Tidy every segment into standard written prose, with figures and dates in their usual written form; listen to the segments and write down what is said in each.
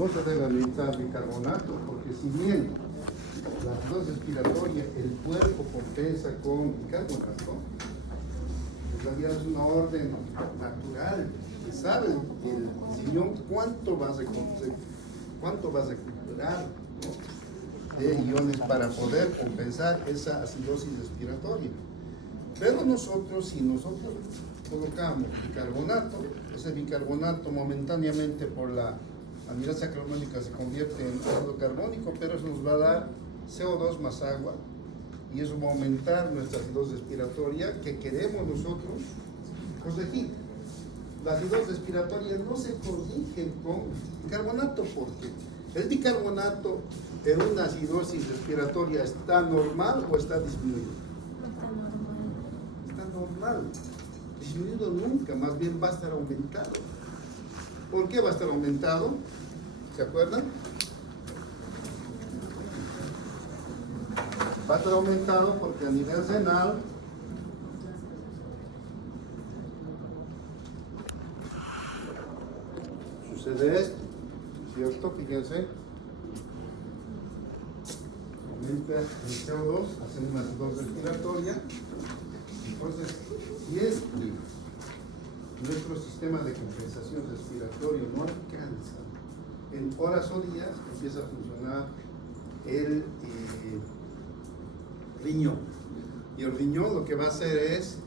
no se debe administrar bicarbonato, porque si bien la acidosis respiratoria el cuerpo compensa con bicarbonato, en realidad es una orden natural. ¿Sabe el riñón cuánto va a recuperar, ¿no?, de iones para poder compensar esa acidosis respiratoria? Pero nosotros, si nosotros colocamos bicarbonato, ese bicarbonato momentáneamente por la anhidrasa carbónica se convierte en ácido carbónico, pero eso nos va a dar CO2 más agua, y eso va a aumentar nuestra acidosis respiratoria, que queremos nosotros corregir. La acidosis respiratoria no se corrige con bicarbonato, porque el bicarbonato en una acidosis respiratoria está normal o está disminuido. Está normal. Disminuido nunca, más bien va a estar aumentado. ¿Por qué va a estar aumentado? ¿Se acuerdan? Va a estar aumentado porque a nivel renal sucede esto, ¿cierto? Fíjense, aumenta el CO2, hace una acidosis respiratoria. Entonces, si es que nuestro sistema de compensación respiratorio no alcanza en horas o días, empieza a funcionar el riñón. Y el riñón lo que va a hacer es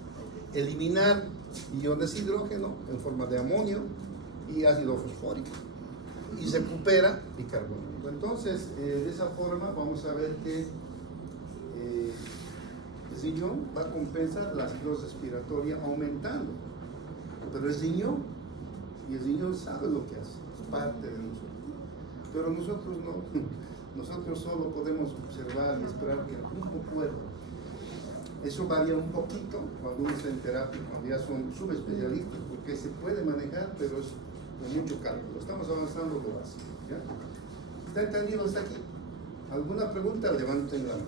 eliminar iones de hidrógeno en forma de amonio y ácido fosfórico, y se recupera bicarbonato. Entonces, de esa forma vamos a ver que el riñón va a compensar la acidosis respiratoria aumentando. Pero el riñón sabe lo que hace, es parte de nosotros. Pero nosotros no. Nosotros solo podemos observar y esperar que el mismo cuerpo. Eso varía un poquito cuando uno está en terapia, cuando ya son subespecialistas, porque se puede manejar, pero es con mucho cálculo. Estamos avanzando lo básico, ¿ya? ¿Está entendido hasta aquí? ¿Alguna pregunta? Levanten la mano,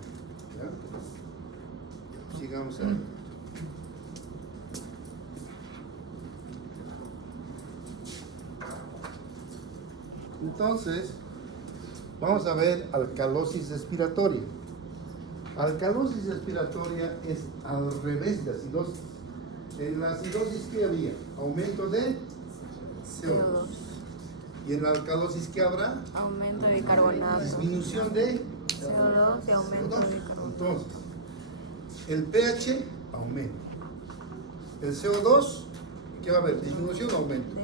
¿ya? Sigamos ahí. Entonces, vamos a ver alcalosis respiratoria. Alcalosis respiratoria es al revés de acidosis. En la acidosis, ¿qué había? Aumento de CO2. ¿Y en la alcalosis qué habrá? Aumento de bicarbonato. Disminución de CO2 y aumento de bicarbonato. Entonces, el pH aumenta. El CO2, ¿qué va a haber? ¿Disminución o aumento?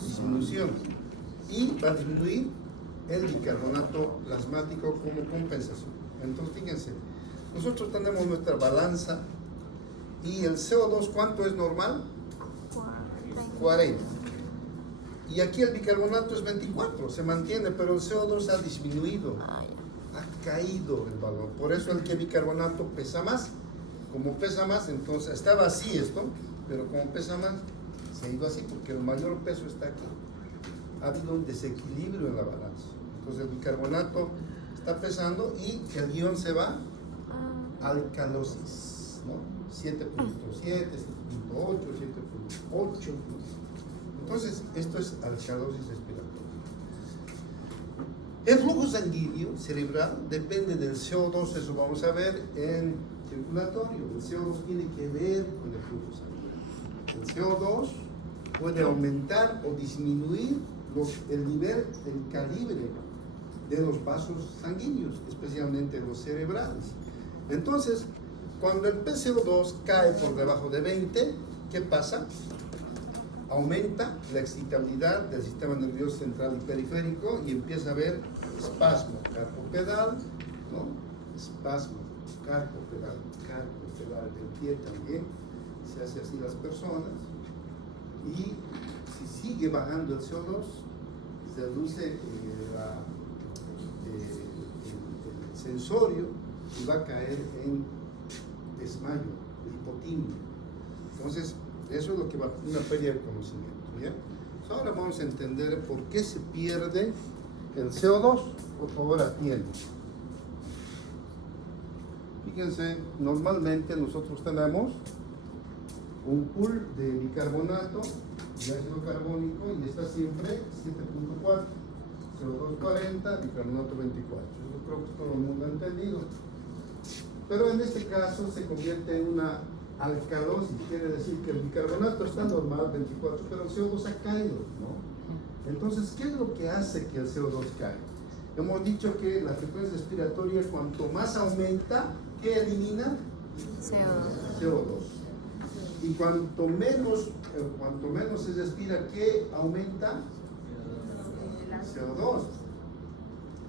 Disminución. Y va a disminuir el bicarbonato plasmático como compensación. Entonces, fíjense, nosotros tenemos nuestra balanza y el CO2, ¿cuánto es normal? 40. Y aquí el bicarbonato es 24, se mantiene, pero el CO2 ha disminuido, ha caído el valor. Por eso el que bicarbonato pesa más. Como pesa más, entonces estaba así esto, pero como pesa más, se ha ido así porque el mayor peso está aquí. Ha habido un desequilibrio en la balanza. Entonces el bicarbonato está pesando y el ion se va a alcalosis, ¿no? 7.7, 7.8, 7.8. Entonces, esto es alcalosis respiratoria. El flujo sanguíneo cerebral depende del CO2, eso vamos a ver en circulatorio. El CO2 tiene que ver con el flujo sanguíneo. El CO2 puede aumentar o disminuir el nivel, el calibre de los vasos sanguíneos, especialmente los cerebrales. Entonces, cuando el PCO2 cae por debajo de 20, ¿qué pasa? Aumenta la excitabilidad del sistema nervioso central y periférico y empieza a haber espasmo carpopedal, ¿no? Espasmo carpopedal del pie también, se hace así las personas, y si sigue bajando el CO2, se reduce el sensorio y va a caer en desmayo, hipotimia. Entonces, eso es lo que va, una pérdida de conocimiento, ¿ya? Ahora vamos a entender por qué se pierde el CO2. Por favor, atiendan. Fíjense, normalmente nosotros tenemos un pool de bicarbonato y ácido carbónico y está siempre 7.4. CO2 40, bicarbonato 24. Yo creo que todo el mundo ha entendido. Pero en este caso se convierte en una alcalosis, quiere decir que el bicarbonato está normal 24, pero el CO2 ha caído, ¿no? Entonces, ¿qué es lo que hace que el CO2 caiga? Hemos dicho que la frecuencia respiratoria, cuanto más aumenta, ¿qué elimina? CO2. CO2. Y cuanto menos se respira, ¿qué aumenta? CO2.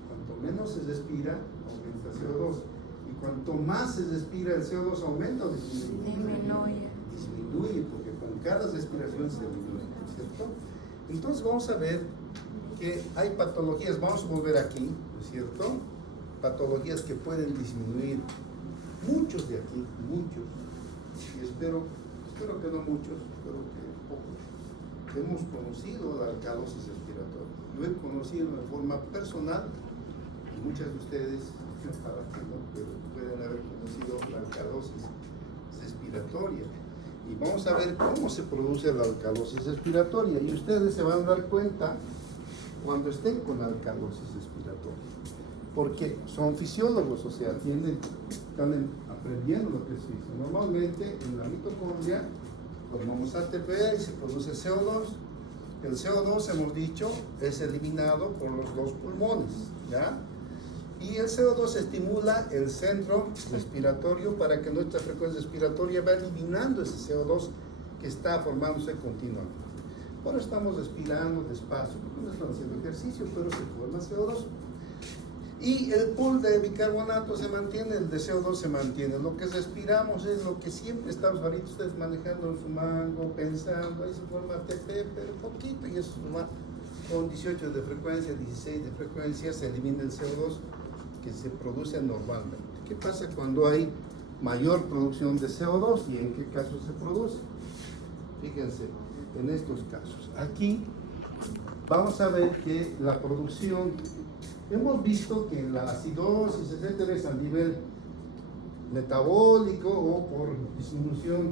Cuanto menos se respira, aumenta CO2. Y cuanto más se respira, el CO2 aumenta o disminuye. Disminuye, porque con cada respiración se disminuye, ¿cierto? Entonces vamos a ver que hay patologías, vamos a volver aquí, ¿no es cierto? Patologías que pueden disminuir, muchos de aquí, muchos, y espero que no muchos, espero que pocos, hemos conocido la alcalosis respiratoria. Lo he conocido de forma personal, y muchas de ustedes, pero pueden haber conocido la alcalosis respiratoria. Y vamos a ver cómo se produce la alcalosis respiratoria. Y ustedes se van a dar cuenta cuando estén con alcalosis respiratoria. Porque son fisiólogos, o sea, están aprendiendo lo que es físico. Normalmente en la mitocondria formamos ATP y se produce CO2. El CO2, hemos dicho, es eliminado por los dos pulmones, ¿ya? Y el CO2 estimula el centro respiratorio para que nuestra frecuencia respiratoria va eliminando ese CO2 que está formándose continuamente. Por eso estamos respirando despacio, porque no estamos haciendo ejercicio, pero se forma CO2. Y el pool de bicarbonato se mantiene, el de CO2 se mantiene. Lo que respiramos es lo que siempre estamos ahorita ustedes manejando en su mango, pensando, ahí se forma ATP, pero poquito, y eso es normal. Con 18 de frecuencia, 16 de frecuencia, se elimina el CO2 que se produce normalmente. ¿Qué pasa cuando hay mayor producción de CO2 y en qué casos se produce? Fíjense, en estos casos. Aquí vamos a ver que la producción, hemos visto que la acidosis, etcétera, es a nivel metabólico o por disminución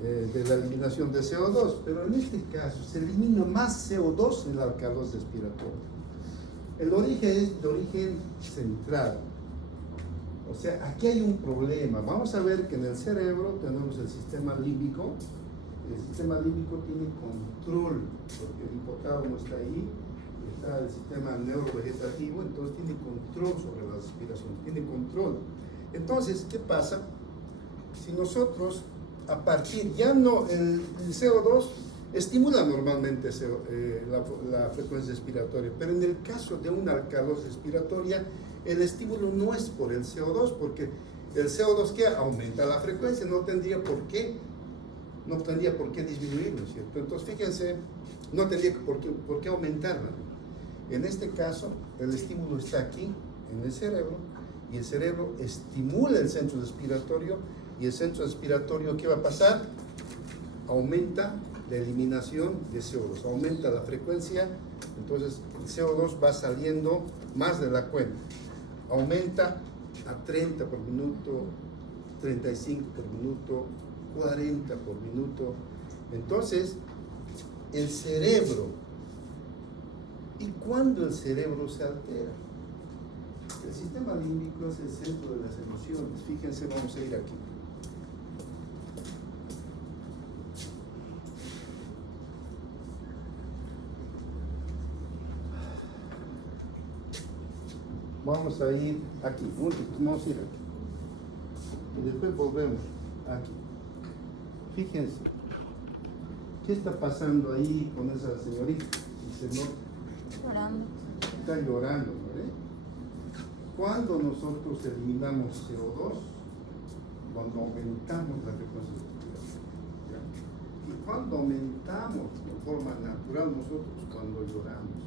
de la eliminación de CO2, pero en este caso se elimina más CO2 en la alcalosis respiratoria. El origen es de origen central, o sea, aquí hay un problema. Vamos a ver que en el cerebro tenemos el sistema límbico. El sistema límbico tiene control, porque el hipotálamo está ahí, está el sistema neurovegetativo, entonces tiene control sobre la respiración, tiene control. Entonces, ¿qué pasa? Si nosotros, a partir, ya no, el CO2 estimula normalmente la frecuencia respiratoria, pero en el caso de una alcalosis respiratoria, el estímulo no es por el CO2, porque el CO2 que aumenta la frecuencia no tendría por qué disminuirlo, ¿cierto? Entonces, fíjense, no tendría por qué aumentarla. En este caso, el estímulo está aquí, en el cerebro, y el cerebro estimula el centro respiratorio, y el centro respiratorio, ¿qué va a pasar? Aumenta la eliminación de CO2, aumenta la frecuencia, entonces el CO2 va saliendo más de la cuenta, aumenta a 30 por minuto, 35 por minuto, 40 por minuto. Entonces, el cerebro, ¿y cuándo el cerebro se altera? El sistema límbico es el centro de las emociones. Fíjense, vamos a ir aquí. Vamos a ir aquí, vamos a ir aquí. Y después volvemos aquí. Fíjense, ¿qué está pasando ahí con esa señorita? Si se nota, Llorando. está llorando, ¿no? Cuando nosotros eliminamos CO2, cuando aumentamos la frecuencia respiratoria, y cuando aumentamos de forma natural nosotros cuando lloramos.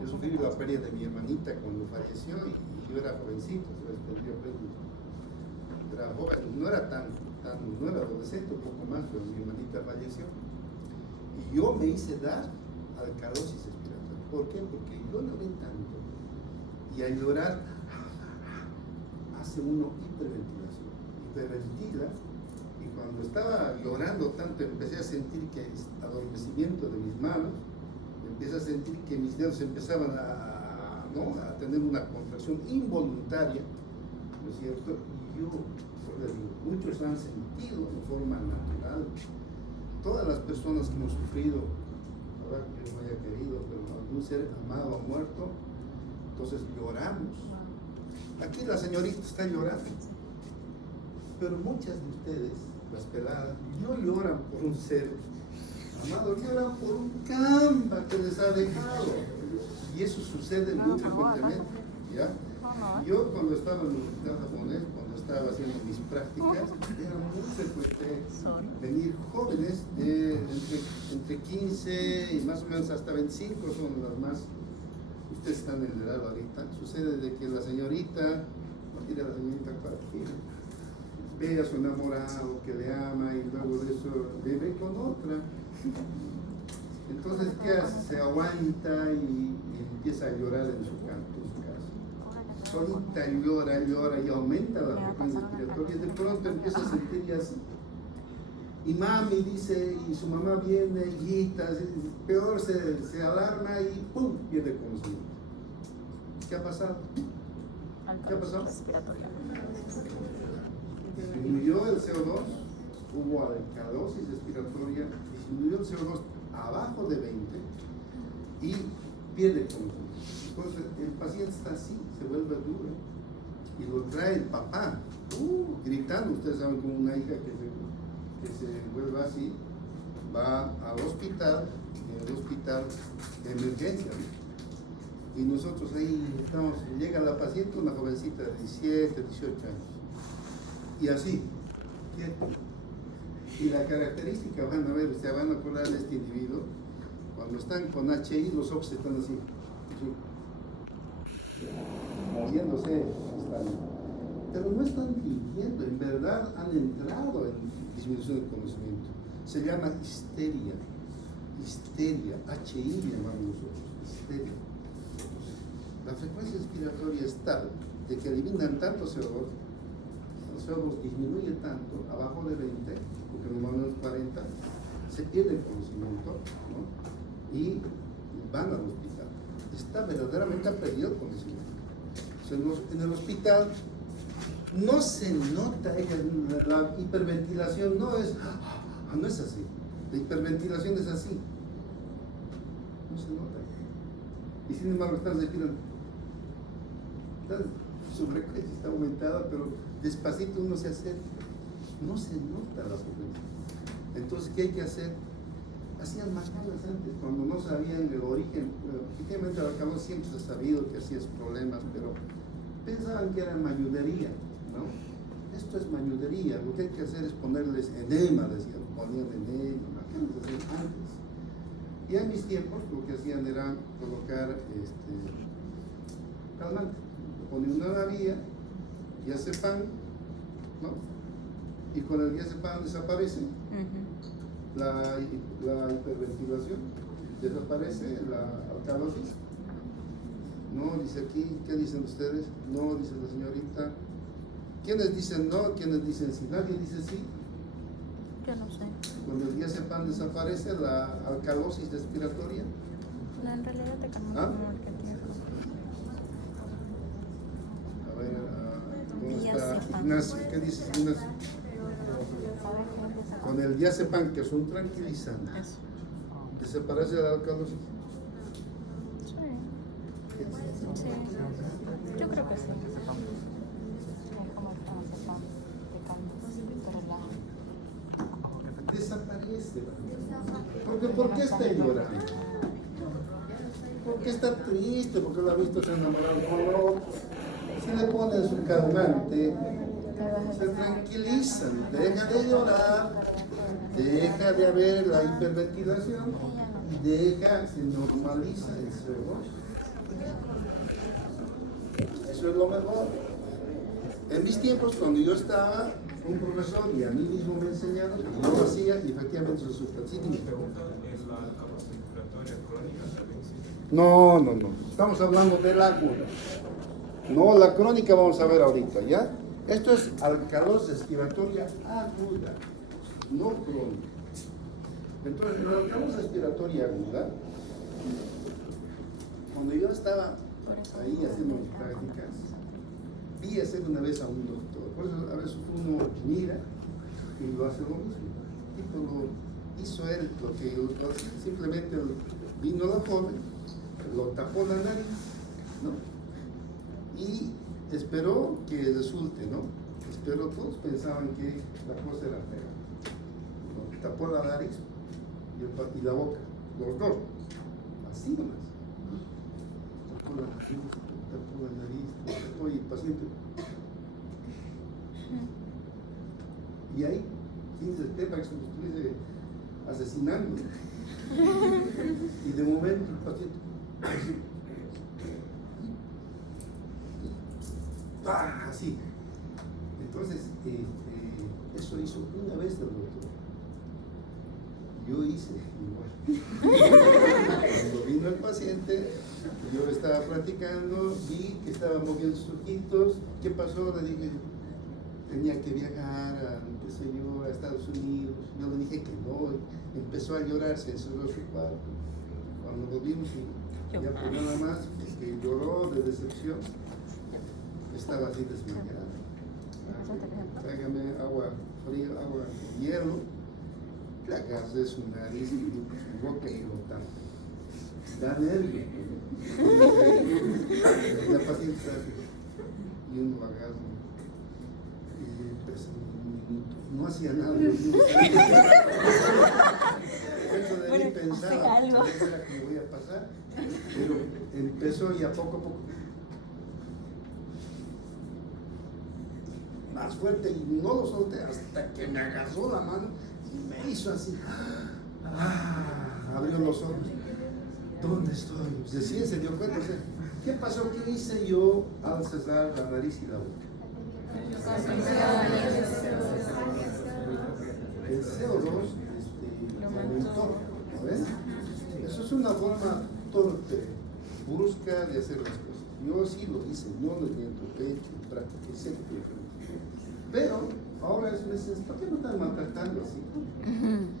Yo sufrí la pérdida de mi hermanita cuando falleció y yo era jovencito, era joven, no era adolescente, un poco más, pero mi hermanita falleció. Y yo me hice dar alcalosis respiratoria. ¿Por qué? Porque yo lloré tanto. Y al llorar, hace uno hiperventila. Y cuando estaba llorando tanto, empecé a sentir que el adormecimiento de mis manos, empecé a sentir que mis dedos empezaban a, ¿no?, a tener una contracción involuntaria, ¿no es cierto? Y yo le digo, muchos han sentido de forma natural. Todas las personas que hemos sufrido, ahora que no haya querido, pero algún ser amado o muerto, entonces lloramos. Aquí la señorita está llorando, pero muchas de ustedes, las peladas, no lloran por un ser amado, lloran por un camba que les ha dejado. Y eso sucede muy frecuentemente, ¿ya? Yo cuando estaba en el hospital japonés, cuando estaba haciendo mis prácticas, era muy frecuente venir jóvenes de entre 15 y más o menos hasta 25 son las más. Ustedes están en la edad ahorita. Sucede de que la señorita, no tiene la señorita cualquiera, ve a su enamorado que le ama y luego de eso le ve con otra. Entonces, ¿qué hace? Se aguanta y empieza a llorar en su canto, en su casa. Solita llora y aumenta la frecuencia respiratoria y de pronto empieza a sentir ya así. Y mami dice, y su mamá viene, hijita, peor se alarma y ¡pum!, pierde conocimiento. ¿Qué ha pasado? ¿Qué ha pasado? Disminuyó el CO2, hubo alcalosis respiratoria, disminuyó el CO2 abajo de 20 y pierde conocimiento. Entonces el paciente está así, se vuelve duro y lo trae el papá, gritando. Ustedes saben como una hija que se vuelve así, va al hospital, en el hospital de emergencia, ¿no? Y nosotros ahí estamos, llega la paciente, una jovencita de 17, 18 años, y así, quieto. Y la característica, van a ver, se van a acordar de este individuo, cuando están con HI, los ojos están así, moviéndose, pero no están fingiendo, en verdad han entrado en disminución del conocimiento. Se llama histeria, HI llamamos nosotros, histeria. La frecuencia respiratoria es tal de que eliminan tanto CO2, el CO2 disminuye tanto, abajo de 20, porque normalmente es 40, se pierde el conocimiento, ¿no? Y van al hospital. Está verdaderamente perdido el conocimiento. En el hospital no se nota la hiperventilación, no es así. La hiperventilación es así. No se nota. Y sin embargo están respirando. Su frecuencia está aumentada, pero despacito uno se acerca. No se nota la frecuencia. Entonces, ¿qué hay que hacer? Hacían macanas antes, cuando no sabían el origen. Efectivamente, al cabo siempre se ha sabido que hacías problemas, pero pensaban que era mañudería, ¿no? Esto es mañudería. Lo que hay que hacer es ponerles enema, decían. Ponían enema, macanas hacían antes. Y en mis tiempos lo que hacían era colocar calmante. Ponían una vía, diazepam, ¿no? Y con el diazepam desaparece la hiperventilación, desaparece la alcalosis. No, dice aquí, ¿qué dicen ustedes? No, dice la señorita. ¿Quiénes dicen no? ¿Quiénes dicen sí? ¿Nadie dice sí? Yo no sé. Cuando el diazepam desaparece, la alcalosis respiratoria. No, en realidad te calmas como el que tienes. A ver, ¿cómo está Ignacio? ¿Qué dices, Ignacio? Con el diazepam, que es un tranquilizante, desaparece la alcalosis. Sí, yo creo que sí. Desaparece. Porque, ¿por qué está llorando? Porque está triste, porque lo ha visto se enamorado con otro. Si le ponen su calmante, se tranquilizan, deja de llorar, deja de haber la hiperventilación y se normaliza el CO2. Eso es lo mejor. En mis tiempos, cuando yo estaba, un profesor y a mí mismo me enseñaron, yo lo hacía y efectivamente eso resulta. ¿Sí? No. Estamos hablando de la aguda. No, la crónica vamos a ver ahorita, ¿ya? Esto es alcalosis respiratoria aguda, no crónica. Entonces, la alcalosis respiratoria aguda Cuando yo estaba Por eso ahí haciendo mis prácticas, vi hacer una vez a un doctor. Por eso a veces uno mira y lo hace lo mismo. El tipo lo hizo él lo que simplemente vino la joven, lo tapó la nariz, ¿no? Y esperó que resulte, ¿no? Pero todos pensaban que la cosa era fea. ¿No? Tapó la nariz y la boca, los dos, así nomás. Tapó la nariz, tapó y el paciente. Y ahí, 15 temas que se nos estuviese asesinando. Y de momento el paciente. ¡Pah! Así. Entonces, eso hizo una vez el doctor. Yo hice igual. Cuando vino el paciente, yo estaba platicando, vi que estaba moviendo sus ojitos. ¿Qué pasó? Le dije, tenía que viajar a Estados Unidos. Yo le dije que no. Empezó a llorar, se encerró su cuarto. Cuando lo vimos, ya por nada más, que lloró de decepción, estaba así desmayado. Tráigame agua fría, agua con hielo, le agarré su nariz y su boca y lo tapo. Da nervio. La paciente está así, y uno lo agarra y empezó un minuto. No hacía nada. Eso de mí pensaba, ¿qué era que me voy a pasar? Pero empezó y a poco a poco. Más fuerte y no lo solté hasta que me agarró la mano y me hizo así. Abrió los ojos. ¿Dónde estoy? Recién se dio cuenta. ¿Qué pasó? ¿Qué hice yo al cerrar la nariz y la boca? El CO2 aumentó. ¿Ves? Eso es una forma torpe, brusca de hacer las cosas. Yo sí lo hice, no lo miento, practiqué siempre. Pero ahora es veces, ¿por qué no están maltratando así?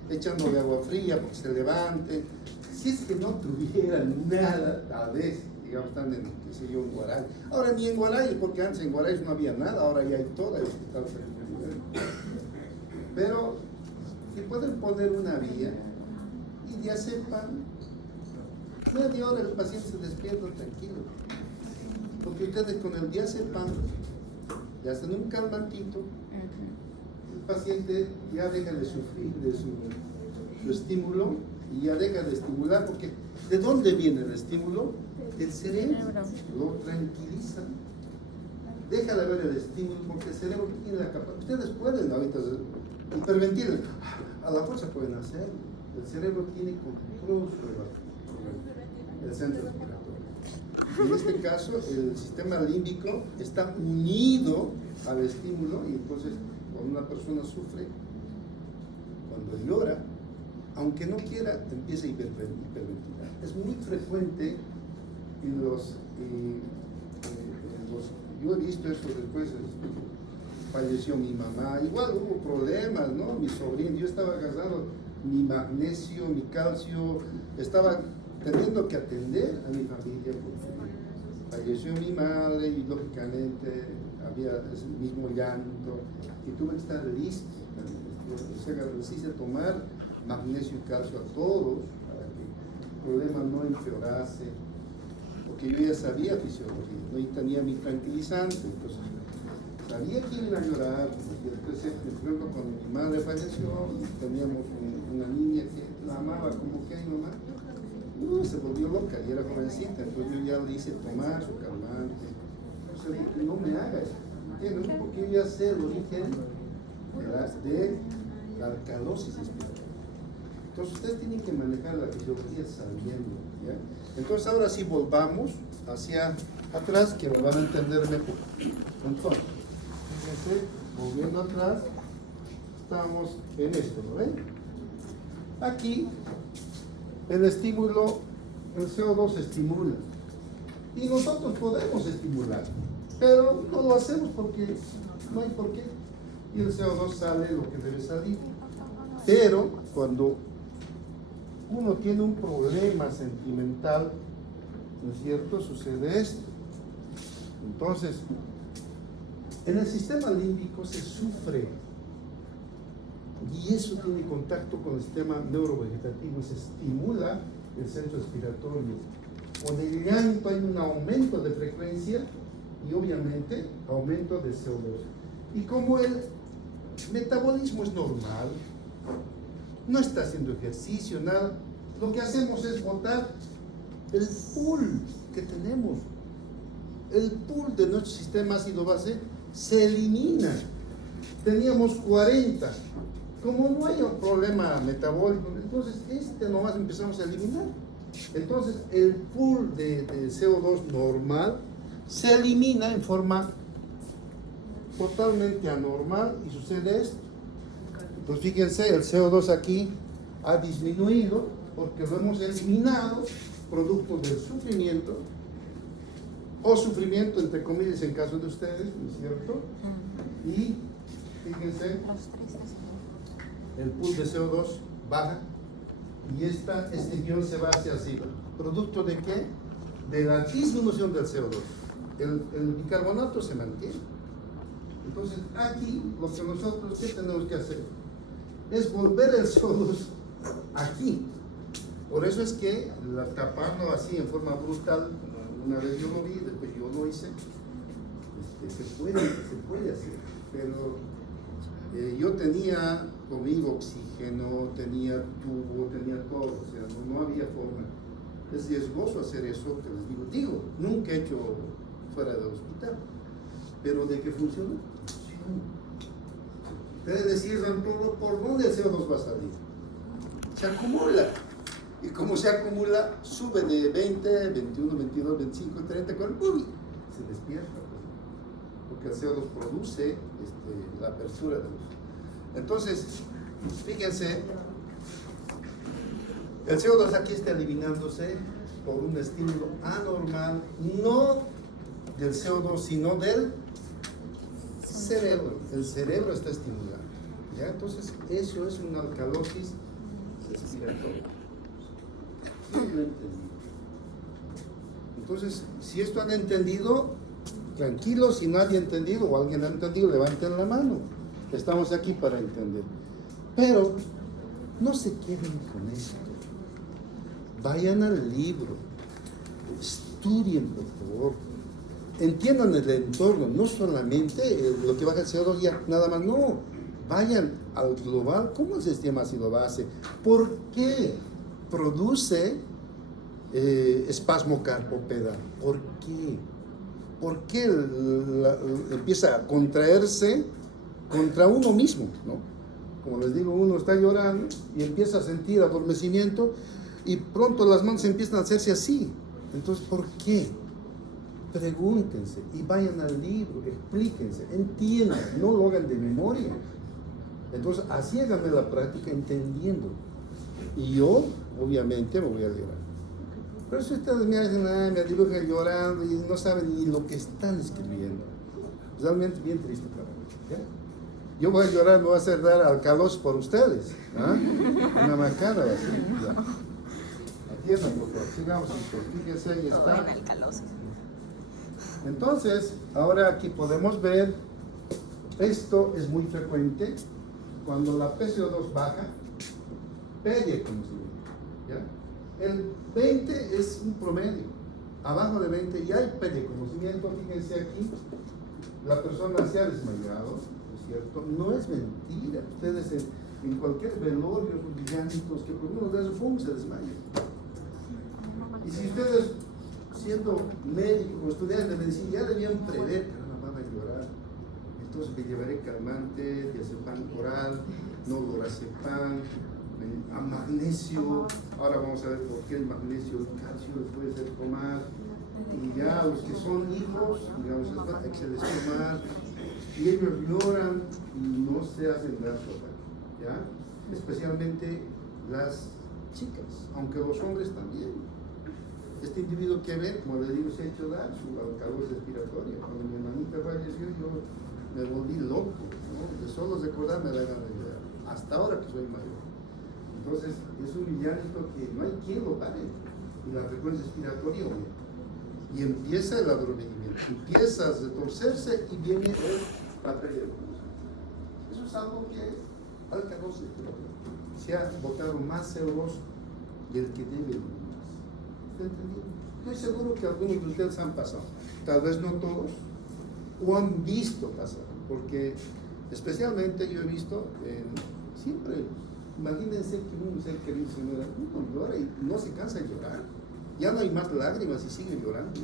Echándole agua fría porque se levante. Si es que no tuvieran nada, tal vez, digamos, están en, qué sé yo, en Guaray. Ahora ni en Guaray, porque antes en Guaray no había nada, ahora ya hay todo el hospital. Pero si pueden poner una vía y ya sepan, media hora el paciente se despierta tranquilo. Porque ustedes con el diazepam le hacen un calmantito, el paciente ya deja de sufrir de su estímulo y ya deja de estimular, porque ¿de dónde viene el estímulo? Del cerebro, lo tranquiliza, deja de ver el estímulo, porque el cerebro tiene la capacidad. Ustedes pueden ahorita hiperventilar, a la fuerza pueden hacerlo, el cerebro tiene control sobre el centro respiratorio. En este caso, el sistema límbico está unido al estímulo y entonces cuando una persona sufre, cuando llora, aunque no quiera, empieza a hiperventilar. Es muy frecuente en los yo he visto eso después, falleció mi mamá, igual hubo problemas, ¿no? Mi sobrino, yo estaba agarrado, mi magnesio, mi calcio, estaba teniendo que atender a mi familia porque falleció mi madre y lógicamente había ese mismo llanto y tuve que estar listo. O sea, necesité tomar magnesio y calcio a todos para que el problema no empeorase, porque yo ya sabía fisiología, ¿no? Y tenía mi tranquilizante, entonces sabía que iban a llorar. Después, por ejemplo, cuando mi madre falleció, teníamos una niña que la amaba como que mi mamá. Se volvió loca y era jovencita, entonces yo ya le hice tomar su calmante. O sea, no me haga eso, ¿entiendes? Porque yo ya sé el origen de la alcalosis respiratoria. Entonces ustedes tienen que manejar la fisiología sabiendo, ¿ya? Entonces ahora sí volvamos hacia atrás, que van a entender mejor. Entonces, fíjense, volviendo atrás, estamos en esto, ¿no ven? Aquí el estímulo, el CO2 estimula y nosotros podemos estimular, pero no lo hacemos porque no hay por qué y el CO2 sale lo que debe salir. Pero cuando uno tiene un problema sentimental, ¿no es cierto? Sucede esto. Entonces, en el sistema límbico se sufre, y eso tiene contacto con el sistema neurovegetativo, se estimula el centro respiratorio. Con el llanto hay un aumento de frecuencia y obviamente aumento de CO2. Y como el metabolismo es normal, no está haciendo ejercicio, nada, lo que hacemos es botar el pool que tenemos. El pool de nuestro sistema ácido base se elimina. Teníamos 40. Como no hay un problema metabólico, entonces nomás empezamos a eliminar. Entonces el pool de CO2 normal se elimina en forma totalmente anormal y sucede esto. Entonces fíjense, el CO2 aquí ha disminuido porque lo hemos eliminado producto del sufrimiento, o sufrimiento entre comillas en caso de ustedes, ¿no es cierto? Y fíjense, el pool de CO2 baja y este ion se va hacia arriba. ¿Producto de qué? De la disminución del CO2. El bicarbonato se mantiene. Entonces aquí lo que nosotros, ¿qué tenemos que hacer? Es volver el CO2 aquí. Por eso es que taparlo así en forma brutal, una vez yo lo vi, después yo lo hice, se puede hacer, pero yo tenía conmigo oxígeno, tenía tubo, tenía todo, o sea, no había forma. Es riesgoso hacer eso, que les digo, nunca he hecho fuera del hospital, pero de que funciona, ustedes deciden todo por dónde el CO2 va a salir. Se acumula. Y como se acumula, sube de 20, 21, 22, 25, 30, 40, ¡uy! Se despierta. Porque el CO2 produce la apertura de luz. Entonces, fíjense, el CO2 aquí está eliminándose por un estímulo anormal, no del CO2, sino del cerebro. El cerebro está estimulado. ¿Ya? Entonces, eso es una alcalosis respiratoria. Entonces, si esto han entendido, tranquilos, si nadie ha entendido o alguien ha entendido, levanten la mano. Estamos aquí para entender. Pero no se queden con esto. Vayan al libro, estudien, por favor. Entiendan el entorno, no solamente lo que baja el CO2 ya, nada más, no. Vayan al global, ¿cómo es el sistema ácido base? ¿Por qué produce espasmo carpopedal? ¿Por qué? ¿Por qué empieza a contraerse contra uno mismo, ¿no? Como les digo, uno está llorando y empieza a sentir adormecimiento y pronto las manos empiezan a hacerse así. Entonces, ¿por qué? Pregúntense y vayan al libro, explíquense, entiendan, no lo hagan de memoria. Entonces, así háganme la práctica entendiendo. Y yo, obviamente, me voy a llorar. Pero si ustedes me hacen, me dibujan llorando y no saben ni lo que están escribiendo. Realmente bien triste para mí. ¿Ya? Yo voy a llorar, me voy a hacer dar alcalos por ustedes. ¿Ah? Una macana va a ser. Atiendan, por favor. Sigamos esto. Fíjense, ahí está. Entonces, ahora aquí podemos ver, esto es muy frecuente, cuando la PCO2 baja, pelle conocimiento, ¿ya? El 20 es un promedio, abajo de 20 ya hay pelle conocimiento. Fíjense aquí, la persona se ha desmayado, ¿no es cierto? No es mentira, ustedes en cualquier velorio, los llantos, que por uno de esos, ¡pum!, se desmayan. Y si ustedes, siendo médicos o estudiantes de medicina, ya debían prever que no van a llorar, entonces me llevaré calmante, diazepam oral, no lorazepam, a magnesio. Ahora vamos a ver por qué el magnesio, el calcio les puede hacer tomar. Y ya los que son hijos, digamos, hay que les tomar. Y ellos lloran y no se hacen caso, ¿ya? Especialmente las chicas, aunque los hombres también. Este individuo que ve, como le digo, se ha hecho dar su alcalosis respiratoria. Cuando mi hermanita falleció, yo me volví loco, ¿no? De solo recordar me da ganas de llorar, hasta ahora que soy mayor. Entonces es un villanito que no hay quien lo pare. Y la frecuencia respiratoria aumenta. Y empieza el adormecimiento, empieza a retorcerse y viene el batalla de luz. Eso es algo que alcalosis se ha botado más CO2 del que debe más. ¿Está entendiendo? Estoy seguro que algunos de ustedes han pasado, tal vez no todos, o han visto pasar, porque especialmente yo he visto siempre, imagínense que un ser querido se muera, uno llora y no se cansa de llorar, ya no hay más lágrimas y sigue llorando.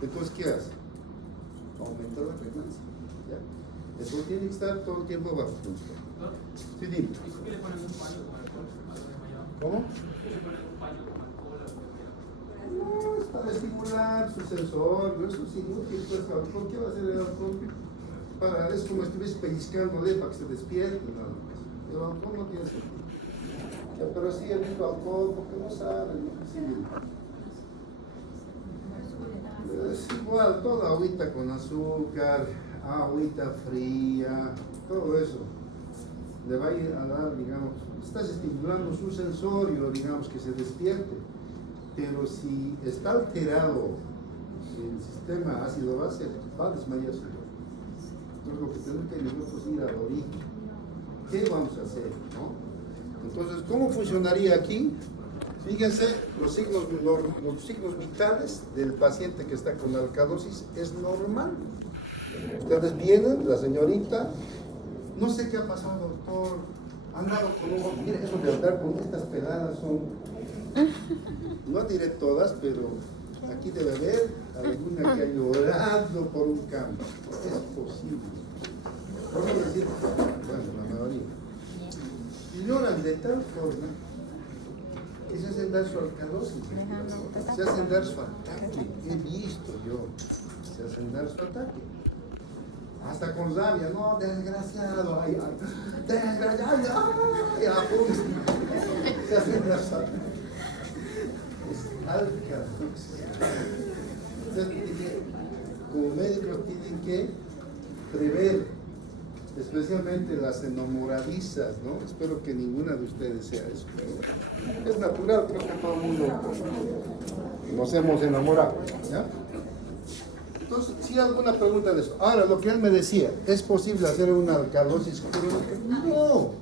Entonces, ¿qué hace? Aumenta la frecuencia. ¿Ya? Eso tiene que estar todo el tiempo bajo control. Sí, dime. ¿Y por qué le ponen un paño con alcohol al desmayado? ¿Cómo? ¿Por qué le ponen un paño con alcohol al desmayado? No, es para estimular su sensor, eso es inútil, pues alcohol, ¿qué va a hacer el alcohol? Es como si estuviese pellizcándole para que se despierte, nada más. El alcohol no tiene sentido. Ya, pero sí he visto alcohol porque no saben, ¿no? Sí, es igual, toda agüita con azúcar, agüita fría, todo eso le va a ir a dar, digamos, estás estimulando su sensorio, digamos, que se despierte. Pero si está alterado el sistema ácido-base, va a desmayarse. Entonces lo que tenemos que nosotros ir al origen. ¿Qué vamos a hacer? ¿No? Entonces, ¿cómo funcionaría aquí? Fíjense, los signos vitales del paciente que está con alcalosis es normal. Ustedes vienen, la señorita, no sé qué ha pasado, doctor, han dado con un... Mire, eso de andar con estas peladas son... No diré todas, pero aquí debe haber alguna que ha llorado por un cambio. Es posible. Vamos a decir, bueno, la mayoría. Y lloran de tal forma que se hacen dar su alcalosis, se hacen dar su ataque. He visto yo, se hacen dar su ataque. Hasta con rabia, no, desgraciado, ay, ay, desgraciado, ay, apúntese. Se hacen dar su ataque. Es alcalosis. Entonces, como médicos tienen que prever, especialmente las enamoradizas, ¿no? Espero que ninguna de ustedes sea eso. Es natural, creo que todo el mundo nos hemos enamorado, ¿ya? Entonces, si hay alguna pregunta de eso. Ahora, lo que él me decía, ¿es posible hacer una alcalosis crónica? No.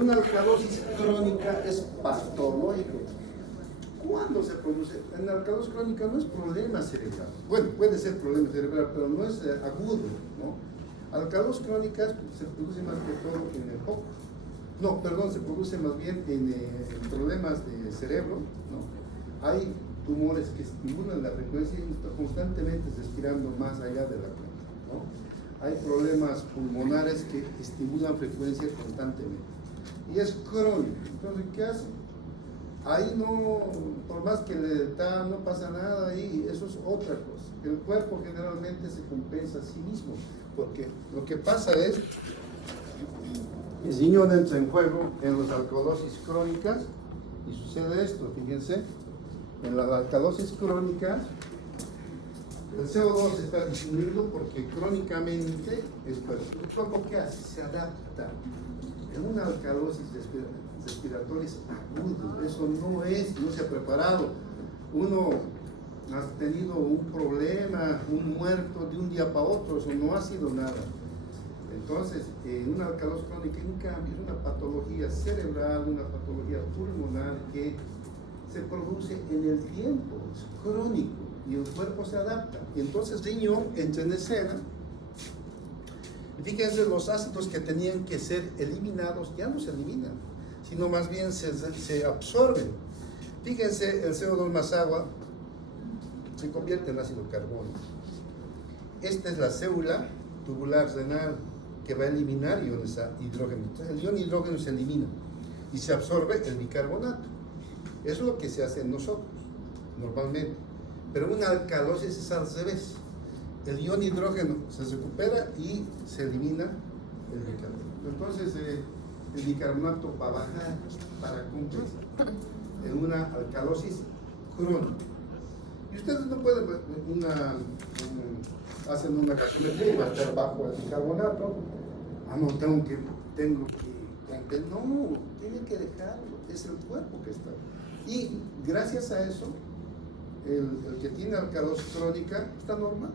Una alcalosis crónica es patológico. ¿Cuándo se produce? En la alcalosis crónica no es problema cerebral. Bueno, puede ser problema cerebral, pero no es agudo, ¿no? Alcalosis crónicas se produce más que todo en el foco. No, perdón, se produce más bien en problemas de cerebro, ¿no? Hay tumores que estimulan la frecuencia y está constantemente respirando más allá de la cuenta, ¿no? Hay problemas pulmonares que estimulan frecuencia constantemente. Y es crónico. Entonces, ¿qué hace? Ahí no, por más que le da, no pasa nada ahí, eso es otra cosa. El cuerpo generalmente se compensa a sí mismo, porque lo que pasa es, el riñón entra en juego en las alcalosis crónicas y sucede esto, fíjense, en las alcalosis crónicas, el CO2 está disminuido porque crónicamente el cuerpo ¿qué hace? Se adapta. En una alcalosis respiratoria es agudo, eso no se ha preparado. Uno ha tenido un problema, un muerto de un día para otro, eso no ha sido nada. Entonces, una alcalosis crónica, en cambio, es una patología cerebral, una patología pulmonar que se produce en el tiempo, es crónico, y el cuerpo se adapta. Y entonces riñón entra en escena. Fíjense, los ácidos que tenían que ser eliminados ya no se eliminan, sino más bien se absorben. Fíjense, el CO2 más agua se convierte en ácido carbónico. Esta es la célula tubular renal que va a eliminar iones hidrógeno. Entonces, el ion hidrógeno se elimina y se absorbe el bicarbonato. Eso es lo que se hace en nosotros, normalmente. Pero una alcalosis es al revés. El ion hidrógeno se recupera y se elimina el bicarbonato. Entonces, el bicarbonato va a bajar para compensar en una alcalosis crónica. Y ustedes no pueden, hacen una gasometría y va a estar bajo el bicarbonato. Ah, no, tengo que No, tiene que dejarlo, es el cuerpo que está. Y gracias a eso, el que tiene alcalosis crónica está normal.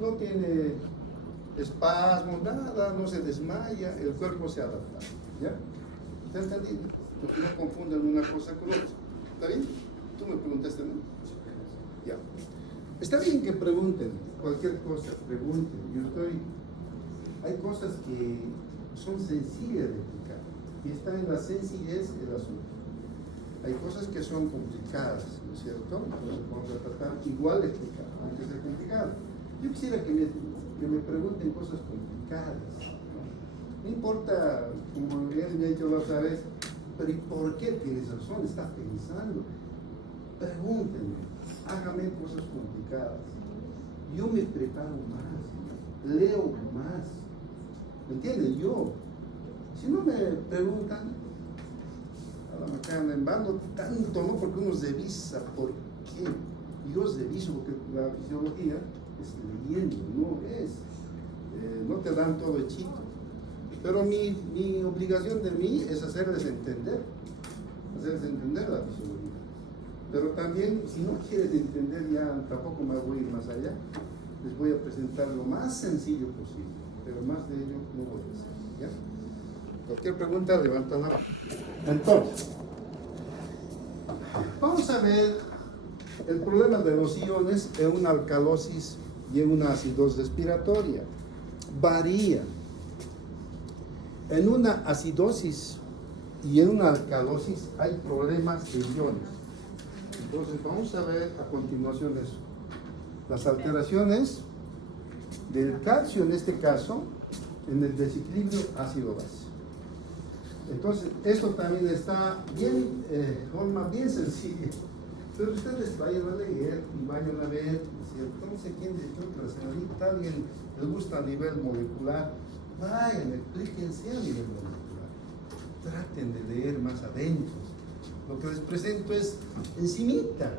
No tiene espasmos, nada, no se desmaya, el cuerpo se adapta. ¿Ya? ¿Está entendido? No confunden una cosa con otra. ¿Está bien? Tú me preguntaste, ¿no? Ya. Está bien que pregunten, cualquier cosa, pregunten. Hay cosas que son sencillas de explicar y está en la sencillez del asunto. Hay cosas que son complicadas, ¿no es cierto? Entonces vamos a tratar igual de explicar, aunque sea complicado. Yo quisiera que me pregunten cosas complicadas. No importa, como él me ha dicho la otra vez, pero ¿y por qué tienes razón? Estás pensando. Pregúntenme, háganme cosas complicadas. Yo me preparo más, leo más. ¿Me entienden? Si no me preguntan, a la macana, en vano tanto, no porque uno revisa por qué. Yo reviso porque la fisiología es leyendo, no te dan todo hechito. Pero mi obligación de mí es hacerles entender la fisiología. Pero también, si no quieren entender, ya tampoco me voy a ir más allá. Les voy a presentar lo más sencillo posible, pero más de ello no voy a hacer. ¿Ya? Cualquier pregunta, levanta la mano. Entonces, vamos a ver el problema de los iones en una alcalosis y en una acidosis respiratoria. Varía. En una acidosis y en una alcalosis hay problemas de iones. Entonces vamos a ver a continuación eso. Las alteraciones del calcio en este caso en el desequilibrio ácido-base. Entonces esto también está bien, forma bien sencilla. Pero ustedes vayan a leer y vayan a ver, ¿cierto? No sé quién de la señorita, alguien le gusta a nivel molecular. Vayan, explíquense a nivel molecular. Traten de leer más adentro. Lo que les presento es encimita.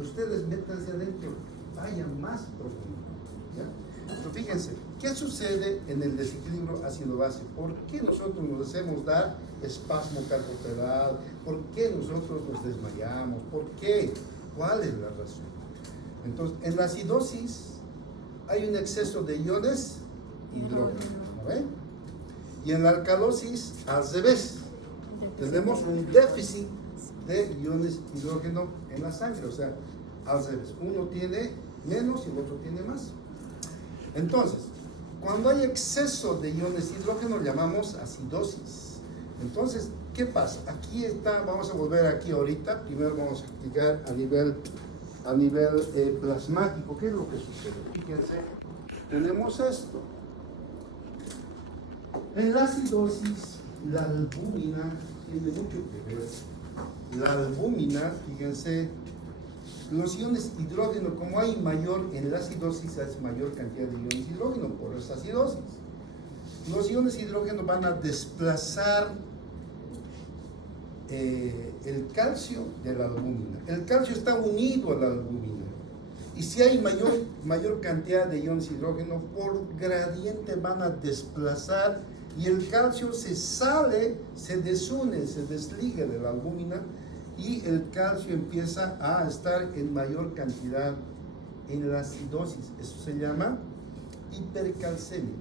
Ustedes métanse adentro, vayan más profundo. ¿Ya? Pero fíjense, ¿qué sucede en el desequilibrio ácido-base? ¿Por qué nosotros nos hacemos dar espasmo carpopedal? ¿Por qué nosotros nos desmayamos? ¿Por qué? ¿Cuál es la razón? Entonces, en la acidosis hay un exceso de iones hidrógeno. ¿No ven? Y en la alcalosis, al revés, tenemos un déficit de iones hidrógeno en la sangre, o sea, al revés. Uno tiene menos y el otro tiene más. Entonces, cuando hay exceso de iones hidrógeno, llamamos acidosis. Entonces, ¿qué pasa? Aquí está, vamos a volver aquí ahorita. Primero vamos a explicar a nivel plasmático, ¿qué es lo que sucede? Fíjense, tenemos esto. En la acidosis, la albúmina tiene mucho que ver. La albúmina, fíjense, los iones hidrógeno, como hay mayor en la acidosis, hay mayor cantidad de iones hidrógeno por esta acidosis. Los iones hidrógeno van a desplazar el calcio de la albúmina. El calcio está unido a la albúmina. Y si hay mayor cantidad de iones hidrógeno, por gradiente van a desplazar y el calcio se sale, se desune, se desliga de la albúmina y el calcio empieza a estar en mayor cantidad en la acidosis. Eso se llama hipercalcemia.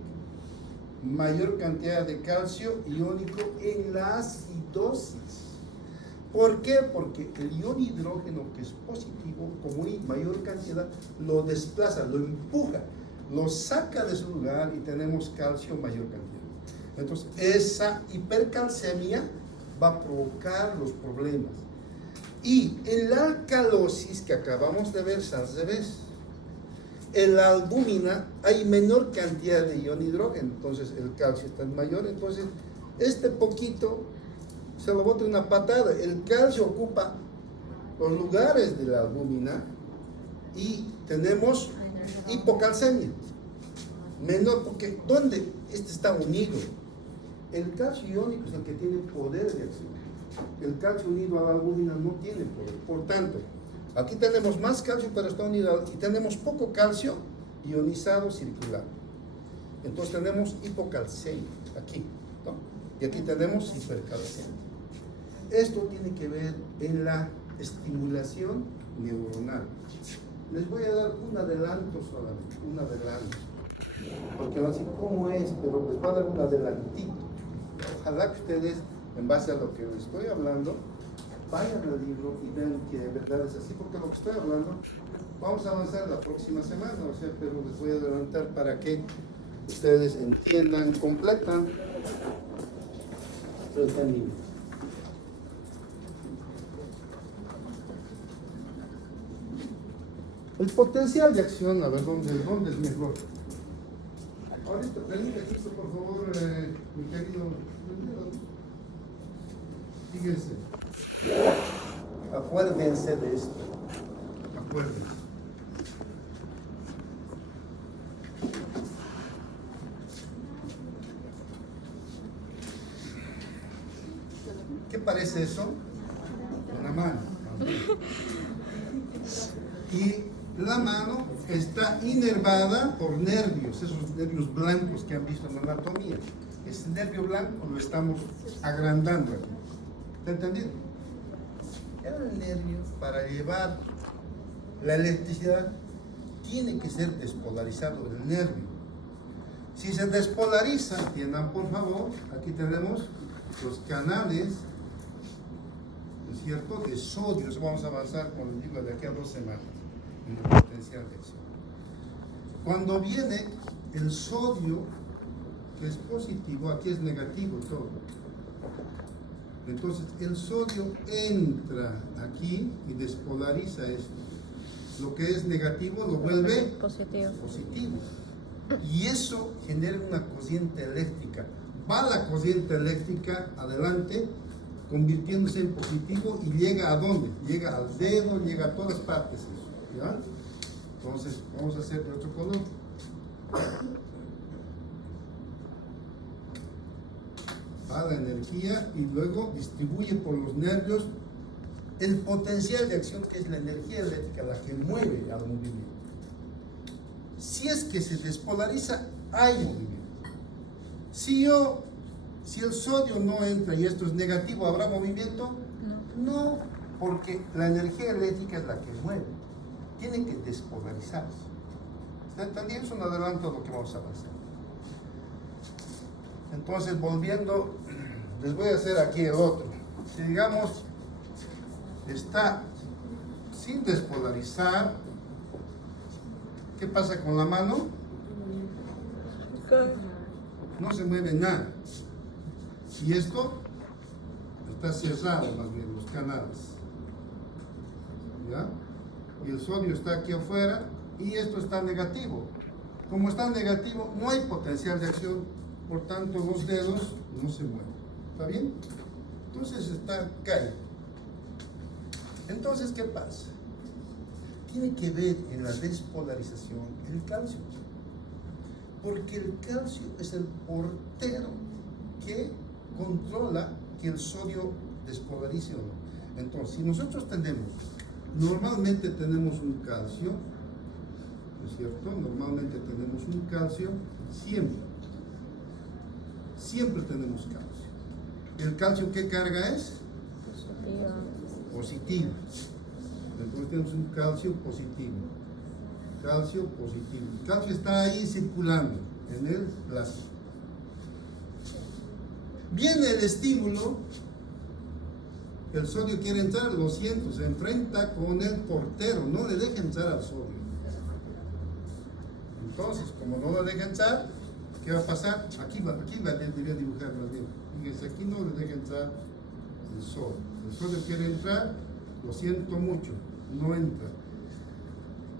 Mayor cantidad de calcio iónico en la acidosis. ¿Por qué? Porque el ion hidrógeno, que es positivo, como hay mayor cantidad, lo desplaza, lo empuja, lo saca de su lugar y tenemos calcio mayor cantidad. Entonces, esa hipercalcemia va a provocar los problemas. Y en la alcalosis que acabamos de ver, al revés. En la albúmina hay menor cantidad de ion hidrógeno, entonces el calcio está mayor, entonces este poquito se lo bota una patada. El calcio ocupa los lugares de la albúmina y tenemos hipocalcemia. Menor, porque ¿dónde? Este está unido. El calcio iónico es el que tiene poder de acción. El calcio unido a la albúmina no tiene poder. Por tanto, aquí tenemos más calcio, pero está unido y tenemos poco calcio ionizado circular. Entonces tenemos hipocalcemia aquí, ¿no? Y aquí tenemos hipercalcemia. Esto tiene que ver en la estimulación neuronal. Les voy a dar un adelanto solamente, un adelanto. Porque no sé cómo es, pero les voy a dar un adelantito. Ojalá que ustedes, en base a lo que les estoy hablando, vayan al libro y vean que de verdad es así, porque lo que estoy hablando vamos a avanzar la próxima semana, o sea, pero les voy a adelantar para que ustedes entiendan, completan. Pero está en libro. El potencial de acción, a ver, ¿dónde es mejor? Ahorita, permítame aquí, por favor, mi querido. Fíjense. Acuérdense de esto. Acuérdense. ¿Qué parece eso? Una mano. Y la mano está inervada por nervios, esos nervios blancos que han visto en la anatomía. Ese nervio blanco lo estamos agrandando aquí. ¿Está entendido? El nervio, para llevar la electricidad, tiene que ser despolarizado del nervio. Si se despolariza, entiendan por favor, aquí tenemos los canales, ¿no es cierto?, de sodio. Eso vamos a avanzar con el libro de aquí a 2 semanas, en el potencial de acción. Cuando viene el sodio, que es positivo, aquí es negativo todo. Entonces el sodio entra aquí y despolariza esto. Lo que es negativo lo vuelve positivo. Y eso genera una corriente eléctrica. Va la corriente eléctrica adelante, convirtiéndose en positivo y llega a dónde? Llega al dedo, llega a todas partes eso, ¿ya? Entonces vamos a hacer de otro color. Va la energía y luego distribuye por los nervios el potencial de acción, que es la energía eléctrica, la que mueve al movimiento. Si es que se despolariza, hay movimiento. Si el sodio no entra y esto es negativo, ¿habrá movimiento? No, porque la energía eléctrica es la que mueve. Tiene que despolarizarse. ¿Está entendiendo? Es un adelanto a lo que vamos a avanzar. Entonces, volviendo, les voy a hacer aquí el otro. Si digamos, está sin despolarizar, ¿qué pasa con la mano? No se mueve nada. Y esto está cerrado, más bien, los canales. ¿Ya? Y el sodio está aquí afuera y esto está negativo. Como está negativo, no hay potencial de acción. Por tanto, los dedos no se mueven. ¿Está bien? Entonces está caído. Entonces, ¿qué pasa? Tiene que ver en la despolarización el calcio. Porque el calcio es el portero que controla que el sodio despolarice o no. Entonces, si nosotros normalmente tenemos un calcio, ¿no es cierto? Normalmente tenemos un calcio siempre tenemos calcio. ¿El calcio qué carga es? Positivo. Entonces tenemos un calcio positivo. Calcio positivo. El calcio está ahí circulando en el plasma. Viene el estímulo, el sodio quiere entrar, lo siento, se enfrenta con el portero, no le deja entrar al sodio. Entonces, como no lo deja entrar, ¿qué va a pasar? Aquí debería dibujar más bien. Fíjense, aquí no le deja entrar el sodio. El sodio quiere entrar, lo siento mucho, no entra.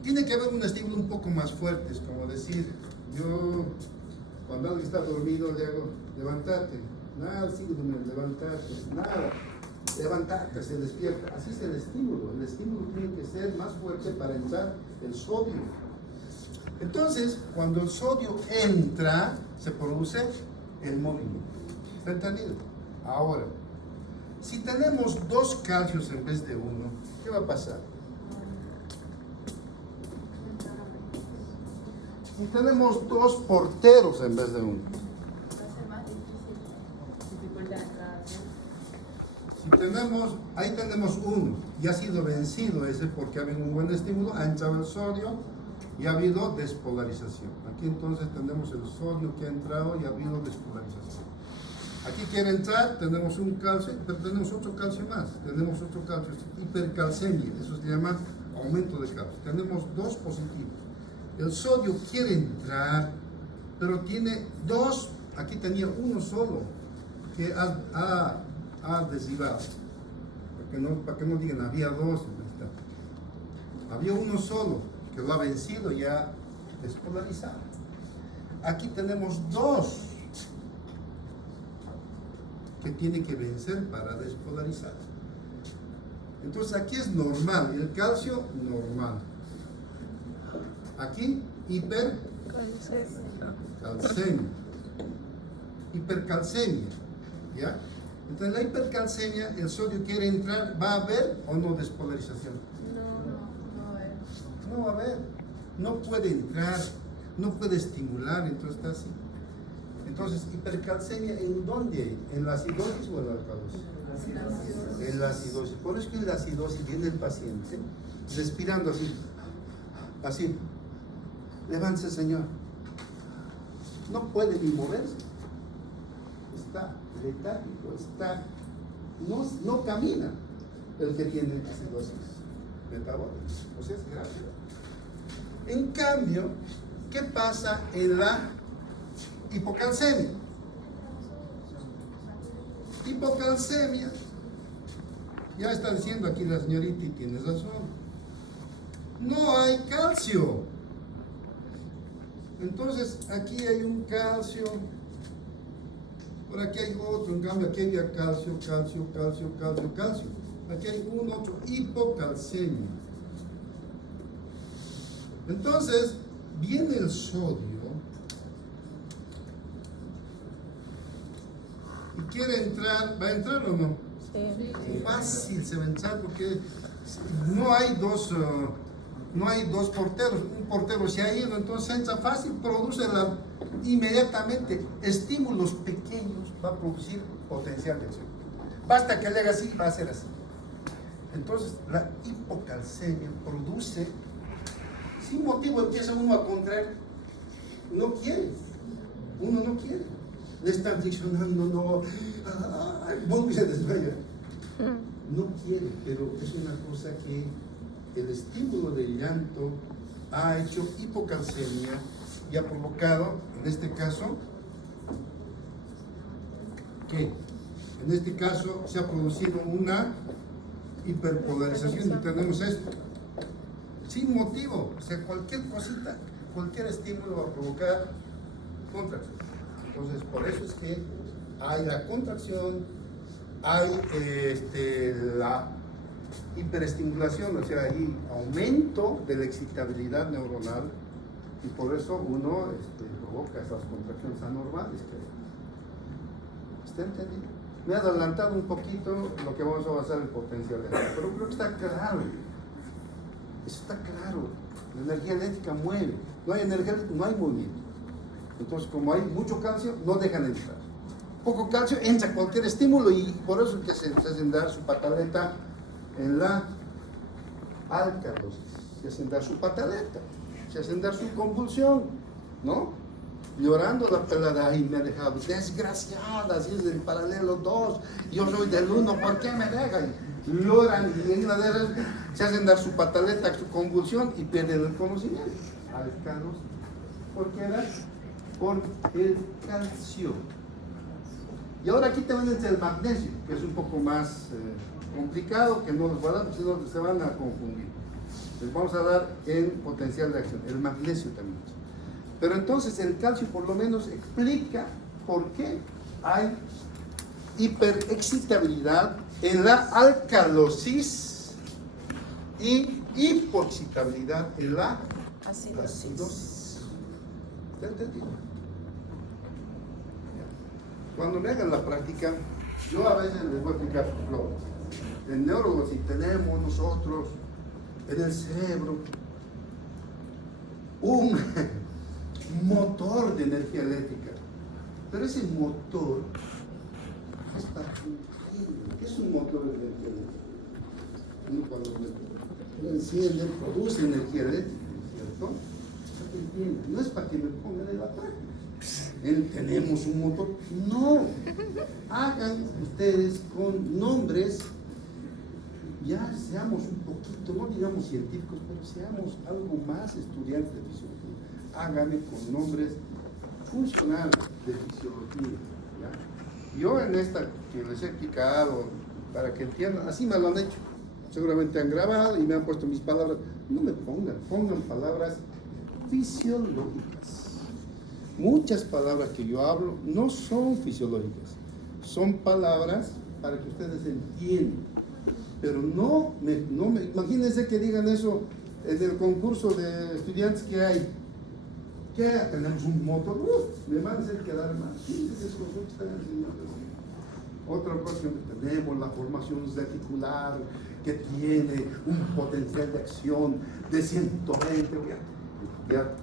Tiene que haber un estímulo un poco más fuerte, es como decir, yo cuando alguien está dormido le hago, levántate, nada, sigue durmiendo, levántate, nada, levántate, se despierta. Así es el estímulo tiene que ser más fuerte para entrar el sodio. Entonces, cuando el sodio entra, se produce el movimiento. ¿Está entendido? Ahora, si tenemos 2 calcios en vez de 1, ¿qué va a pasar? Si tenemos 2 porteros en vez de 1, ahí tenemos uno, y ha sido vencido ese porque ha habido un buen estímulo, ha entrado el sodio y ha habido despolarización. Aquí entonces tenemos el sodio que ha entrado y ha habido despolarización. Aquí quiere entrar, tenemos un calcio, pero tenemos otro calcio más, tenemos otro calcio, hipercalcemia, eso se llama aumento de calcio. Tenemos dos positivos. El sodio quiere entrar, pero tiene dos, aquí tenía uno solo, que ha derivado. Para que no digan, había dos, había uno solo, que lo ha vencido y ha despolarizado. Aquí tenemos dos, que tiene que vencer para despolarizar. Entonces aquí es normal, el calcio normal. Aquí hipercalcemia. Hipercalcemia, ¿ya? Entonces la hipercalcemia, el sodio quiere entrar, ¿va a haber o no despolarización? No va a haber. No puede entrar, no puede estimular, entonces está así. Entonces, hipercalcemia, ¿en dónde? ¿En la acidosis o en la alcalosis? En la acidosis. Por eso que en la acidosis viene el paciente respirando así, así. Levántese, señor. No puede ni moverse. Está letárgico, no camina el que tiene acidosis metabólica. O sea, es grave. En cambio, ¿qué pasa en la hipocalcemia? Hipocalcemia, ya está diciendo aquí la señorita y tiene razón, no hay calcio. Entonces aquí hay un calcio, por aquí hay otro, en cambio aquí había calcio. Aquí hay un otro, hipocalcemia. Entonces viene el sodio y quiere entrar, ¿va a entrar o no? Sí. Fácil se va a entrar porque no hay dos porteros. Un portero se ha ido, entonces entra fácil, produce inmediatamente estímulos pequeños, va a producir potencial de acción. Basta que le haga así, va a ser así. Entonces la hipocalcemia produce, sin motivo empieza uno a contraer, no quiere, uno no quiere, le están friccionando, no, y se desmaya. No quiere, pero es una cosa que el estímulo del llanto ha hecho hipocalcemia y ha provocado, en este caso, ¿qué? En este caso se ha producido una hiperpolarización y tenemos esto. Sin motivo, o sea, cualquier cosita, cualquier estímulo va a provocar contracción. Entonces, por eso es que hay la contracción, hay la hiperestimulación, o sea, hay aumento de la excitabilidad neuronal y por eso uno provoca esas contracciones anormales. ¿Está entendido? Me he adelantado un poquito lo que vamos a avanzar en potencial eléctrico, pero creo que está claro. Eso está claro. La energía eléctrica mueve. No hay energía eléctrica, no hay movimiento. Entonces, como hay mucho calcio, no dejan entrar. Poco calcio, entra cualquier estímulo y por eso es que se hacen dar su pataleta en la alcalosis. Se hacen dar su pataleta, se hacen dar su convulsión, ¿no? Llorando la pelada, ay, me ha dejado desgraciada, así es del paralelo 2, yo soy del 1, ¿por qué me dejan? Lloran y en una de esas se hacen dar su pataleta, su convulsión y pierden el conocimiento. Alcalosis. ¿Por qué era? Por el calcio. Y ahora aquí también está el magnesio, que es un poco más complicado, que no los voy a dar, porque si no se van a confundir. Les vamos a dar en potencial de acción, el magnesio también. Pero entonces el calcio por lo menos explica por qué hay hiperexcitabilidad en la alcalosis y hipoexcitabilidad en la acidosis. ¿Está entendido? Cuando me hagan la práctica, yo a veces les voy a explicar, por ejemplo, en neurólogos, si tenemos nosotros en el cerebro un motor de energía eléctrica, pero ese motor es para ¿Qué es un motor de energía eléctrica? Uno cuando lo enciende, produce energía eléctrica, ¿cierto? No es para que me pongan el ataque. Tenemos un motor. No. Hagan ustedes con nombres, ya seamos un poquito, no digamos científicos, pero seamos algo más estudiantes de fisiología. Háganme con nombres funcionales de fisiología. ¿Ya? Yo en esta que les he explicado, para que entiendan, así me lo han hecho. Seguramente han grabado y me han puesto mis palabras. No me pongan palabras fisiológicas. Muchas palabras que yo hablo no son fisiológicas, son palabras para que ustedes entiendan. Pero no me imagínense que digan eso en el concurso de estudiantes que hay. ¿Qué? Tenemos un motor, me van a hacer quedar mal. Fíjense, es lo que están enseñando. Otra cosa que tenemos, la formación reticular, que tiene un potencial de acción de 120. Ya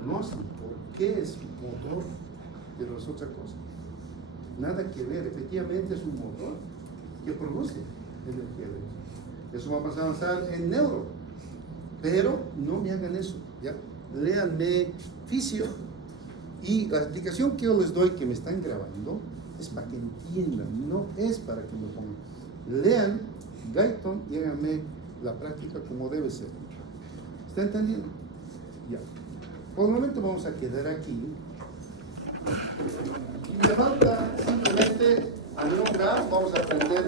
conocen por qué es un motor, pero es otra cosa. Nada que ver, efectivamente es un motor que produce energía eléctrica. Eso va a pasar a avanzar en neuro, pero no me hagan eso, ¿ya? Léanme fisio, y la explicación que yo les doy, que me están grabando, es para que entiendan, no es para que me pongan. Lean Guyton y háganme la práctica como debe ser. ¿Está entendiendo? Ya. Por el momento vamos a quedar aquí. Y me falta simplemente a nombrar, vamos a aprender